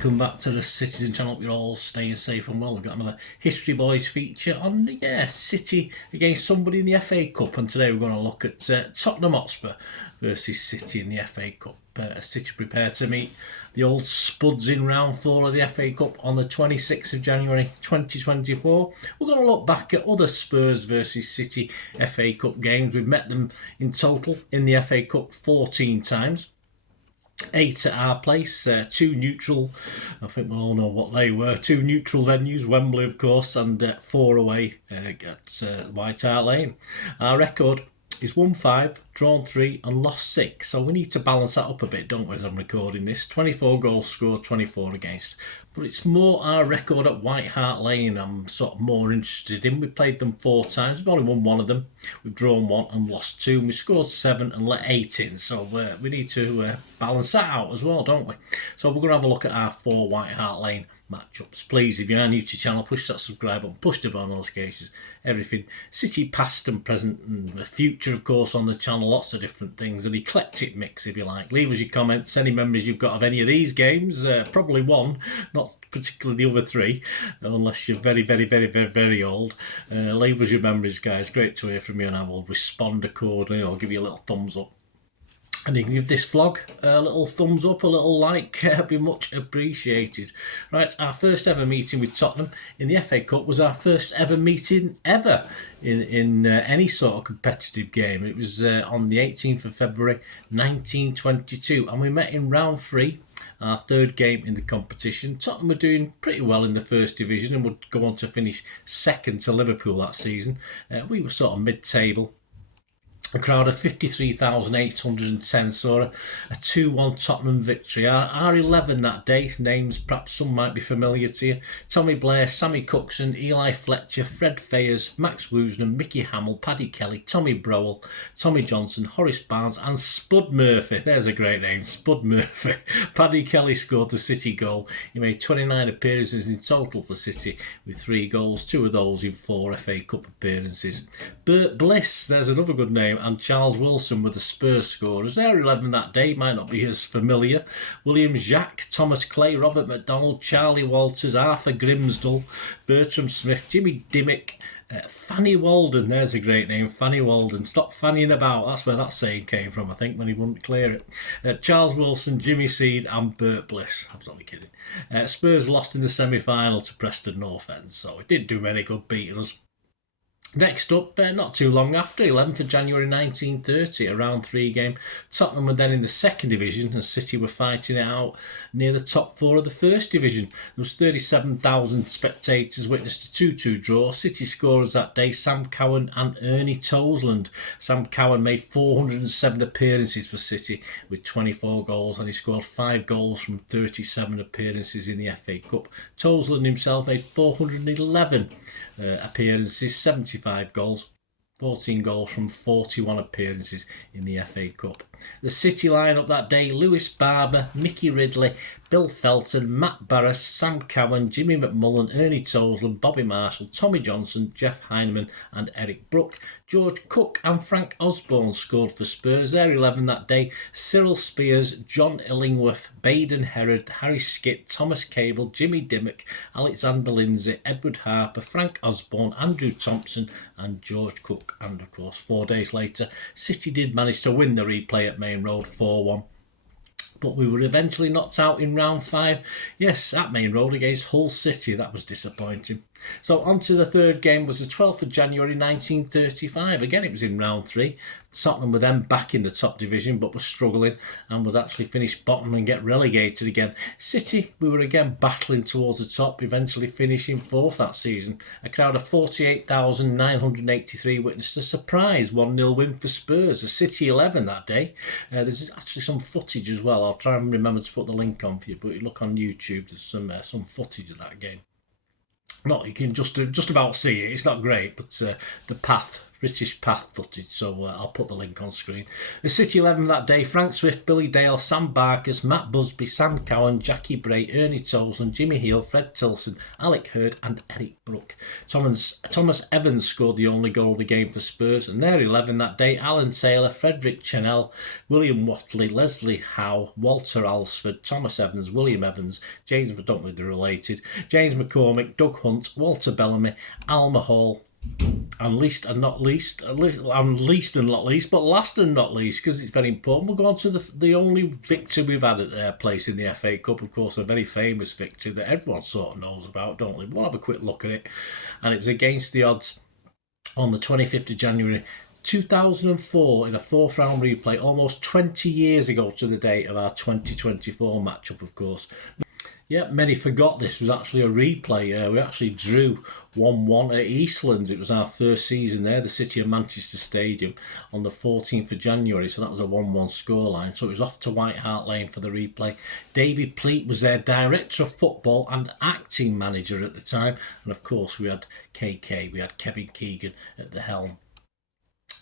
welcome back to the Citizen channel. Hope you're all staying safe and well. We've got another History Boys feature on City against somebody in the FA Cup, and today we're going to look at Tottenham Hotspur versus City in the FA Cup. City prepare to meet the old Spuds in round 4 of the FA Cup on the 26th of January 2024. We're going to look back at other Spurs versus City FA Cup games. We've met them in total in the FA Cup 14 times. 8 at our place, 2 neutral, I think we all know what they were, 2 neutral venues, Wembley of course, and 4 away at White Hart Lane. Our record is 1-5, drawn 3 and lost 6, so we need to balance that up a bit, don't we, as I'm recording this. 24 goals scored, 24 against, but it's more our record at White Hart Lane I'm sort of more interested in. We played them 4 times, we've only won 1 of them, we've drawn 1 and lost 2, and we scored 7 and let 8 in, so we need to balance that out as well, don't we? So we're going to have a look at our 4 White Hart Lane matchups. Please, if you are new to the channel, push that subscribe button, push the bell notifications, everything City past and present and the future of course on the channel, lots of different things, an eclectic mix if you like. Leave us your comments, any memories you've got of any of these games, probably one, not particularly the other 3 unless you're very old. Leave us your memories guys, great to hear from you, and I will respond accordingly. I'll give you a little thumbs up. And you can give this vlog a little thumbs up, a little like, be much appreciated. Right, our first ever meeting with Tottenham in the FA Cup was our first ever meeting ever in any sort of competitive game. It was on the 18th of February 1922, and we met in round 3, our 3rd game in the competition. Tottenham were doing pretty well in the first division and would go on to finish 2nd to Liverpool that season. We were sort of mid-table. A crowd of 53,810 saw a 2-1 Tottenham victory. Our 11 that day, names perhaps some might be familiar to you: Tommy Blair, Sammy Cookson, Eli Fletcher, Fred Fayers, Max Woosnam, Mickey Hamill, Paddy Kelly, Tommy Browell, Tommy Johnson, Horace Barnes and Spud Murphy. There's a great name, Spud Murphy. Paddy Kelly scored the City goal. He made 29 appearances in total for City with 3 goals, 2 of those in 4 FA Cup appearances. Bert Bliss, there's another good name, and Charles Wilson were the Spurs scorers. Their 11 that day might not be as familiar. William Jacques, Thomas Clay, Robert McDonald, Charlie Walters, Arthur Grimsdale, Bertram Smith, Jimmy Dimmick, Fanny Walden. There's a great name, Fanny Walden. Stop fannying about, that's where that saying came from, I think, when he wouldn't clear it. Charles Wilson, Jimmy Seed and Bert Bliss. I was only kidding. Spurs lost in the semi-final to Preston North End, so it didn't do many good beating us. Next up, not too long after, 11th of January 1930, a round 3 game. Tottenham were then in the 2nd division and City were fighting it out near the top 4 of the 1st division. There was 37,000 spectators, witnessed a 2-2 draw. City scorers that day, Sam Cowan and Ernie Toseland. Sam Cowan made 407 appearances for City with 24 goals, and he scored 5 goals from 37 appearances in the FA Cup. Toseland himself made 411 appearances, 75 goals, 14 goals from 41 appearances in the FA Cup. The City lineup that day: Lewis Barber, Mickey Ridley, Bill Felton, Matt Barras, Sam Cowan, Jimmy McMullen, Ernie Toseland, Bobby Marshall, Tommy Johnson, Jeff Heineman and Eric Brook. George Cook and Frank Osborne scored for Spurs. Their 11 that day: Cyril Spears, John Illingworth, Baden Herod, Harry Skipp, Thomas Cable, Jimmy Dimmock, Alexander Lindsay, Edward Harper, Frank Osborne, Andrew Thompson and George Cook. And of course 4 days later, City did manage to win the replay at Main Road 4-1. But we were eventually knocked out in round 5. Yes, at Main Road against Hull City. That was disappointing. So on to the 3rd game was the 12th of January 1935. Again, it was in round 3. Tottenham were then back in the top division but were struggling and would actually finish bottom and get relegated again. City, we were again battling towards the top, eventually finishing 4th that season. A crowd of 48,983 witnessed a surprise 1-0 win for Spurs, the City 11 that day. There's actually some footage as well. I'll try and remember to put the link on for you, but you look on YouTube, there's some footage of that game. You can just about see it. It's not great, but the path British path footage, so I'll put the link on screen. The City 11 that day: Frank Swift, Billy Dale, Sam Barkers, Matt Busby, Sam Cowan, Jackie Bray, Ernie Toseland, Jimmy Heel, Fred Tilson, Alec Hurd and Eric Brook. Thomas Evans scored the only goal of the game for Spurs, and their 11 that day: Alan Taylor, Frederick Chenell, William Watley, Leslie Howe, Walter Alsford, Thomas Evans, William Evans, James, I don't know if they're related, James McCormick, Doug Hunt, Walter Bellamy, Alma Hall, and last and not least, but last and not least, because it's very important, we'll go on to the only victory we've had at their place in the FA Cup, of course, a very famous victory that everyone sort of knows about, don't they? We'll have a quick look at it, and it was against the odds on the 25th of January 2004 in a fourth round replay, almost 20 years ago to the date of our 2024 matchup, of course. Yeah, many forgot this was actually a replay. We actually drew 1-1 at Eastlands. It was our first season there, the City of Manchester Stadium, on the 14th of January. So that was a 1-1 scoreline. So it was off to White Hart Lane for the replay. David Pleat was their director of football and acting manager at the time. And of course, we had KK, we had Kevin Keegan at the helm.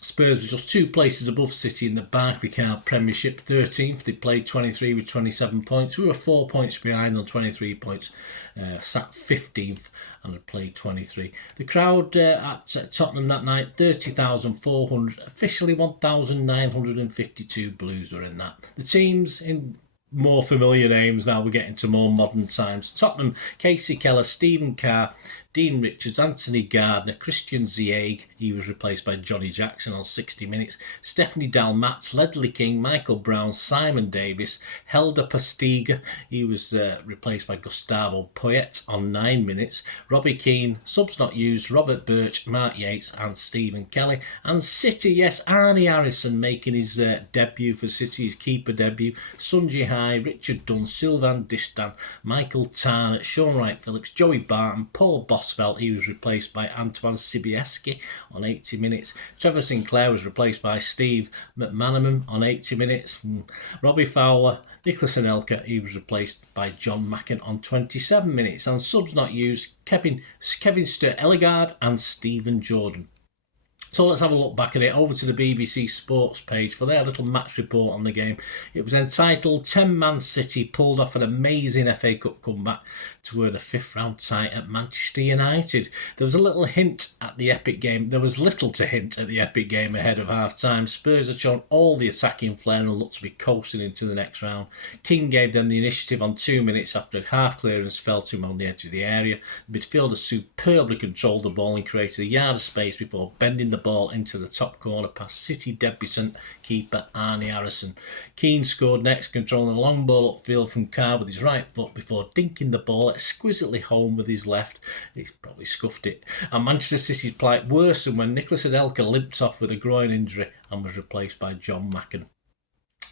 Spurs were just 2 places above City in the Barclaycard Premiership, 13th. They played 23 with 27 points. We were 4 points behind on 23 points, sat 15th and had played 23. The crowd at Tottenham that night, 30,400, officially 1,952 Blues were in that. The teams in more familiar names now, we're getting to more modern times. Tottenham: Casey Keller, Stephen Carr, Dean Richards, Anthony Gardner, Christian Zieg, he was replaced by Johnny Jackson on 60 minutes, Stephanie Dalmatz, Ledley King, Michael Brown, Simon Davis, Helder Postiga, he was replaced by Gustavo Poyet on 9 minutes, Robbie Keane, subs not used, Robert Birch, Mark Yates and Stephen Kelly. And City, yes, Arnie Harrison making his debut for City, his keeper debut, Sunji High, Richard Dunn, Sylvain Distan, Michael Tyne, Sean Wright-Phillips, Joey Barton, Paul Bosvelt, he was replaced by Antoine Sibieski on 80 minutes. Trevor Sinclair was replaced by Steve McManaman on 80 minutes. Robbie Fowler, Nicholas Anelka, he was replaced by John Macken on 27 minutes. And subs not used: Kevin Sturt-Ellegard and Stephen Jordan. So let's have a look back at it. Over to the BBC Sports page for their little match report on the game. It was entitled 10-Man City pulled off an amazing FA Cup comeback to earn a 5th round tie at Manchester United. There was a little hint at the epic game. There was little to hint at the epic game ahead of half-time. Spurs had shown all the attacking flair and looked to be coasting into the next round. King gave them the initiative on 2 minutes after a half clearance fell to him on the edge of the area. The midfielder superbly controlled the ball and created a yard of space before bending the ball into the top corner past City debutant keeper Arnie Harrison. Keane scored next, controlling a long ball upfield from Carr with his right foot before dinking the ball exquisitely home with his left. He's probably scuffed it. And Manchester City's plight worsened when Nicholas Anelka limped off with a groin injury and was replaced by John Macken.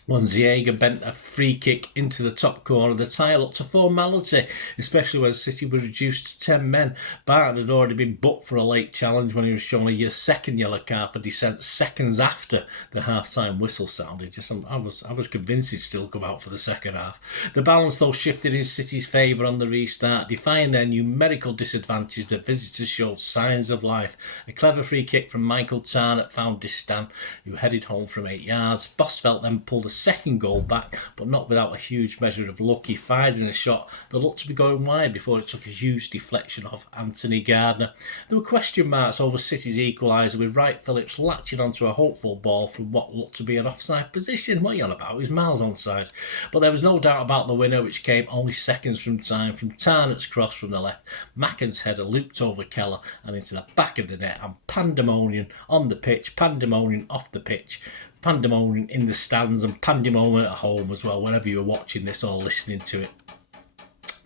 When Ziega bent a free kick into the top corner, the tie looked a formality, especially when City were reduced to 10 men. Barton had already been booked for a late challenge when he was shown a second yellow card for dissent seconds after the half-time whistle sounded. I was convinced he'd still come out for the second half. The balance, though, shifted in City's favour on the restart. Defying their numerical disadvantage, the visitors showed signs of life. A clever free kick from Michael Tarnett found Distan, who headed home from 8 yards. Bosvelt then pulled a second goal back, but not without a huge measure of luck. He fired in a shot that looked to be going wide before it took a huge deflection off Anthony Gardner. There were question marks over City's equaliser, with Wright-Phillips latching onto a hopeful ball from what looked to be an offside position. What are you on about? He was miles onside. But there was no doubt about the winner, which came only seconds from time, from Tarnett's cross from the left. Macken's header looped over Keller and into the back of the net, and pandemonium on the pitch, pandemonium off the pitch, pandemonium in the stands, and pandemonium at home as well, whenever you were watching this or listening to it.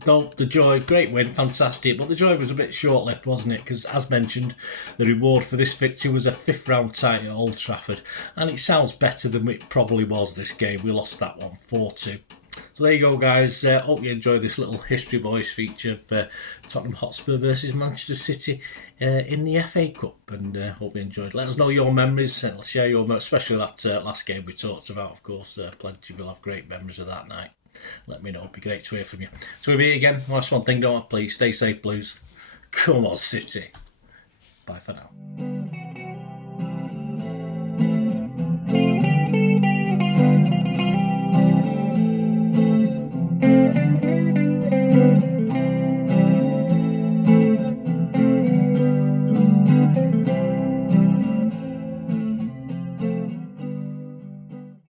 Though the joy, great win, fantastic, but the joy was a bit short-lived, wasn't it? Because, as mentioned, the reward for this victory was a 5th round tie at Old Trafford, and it sounds better than it probably was this game. We lost that one 4-2. So there you go, guys. Hope you enjoyed this little History Boys feature of Tottenham Hotspur versus Manchester City in the FA Cup, and hope you enjoyed. Let us know your memories, and share your memories, especially that last game we talked about, of course. Plenty will have great memories of that night. Let me know. It'd be great to hear from you. So we'll meet again. Last one thing, don't I? Please stay safe, Blues. Come on, City. Bye for now.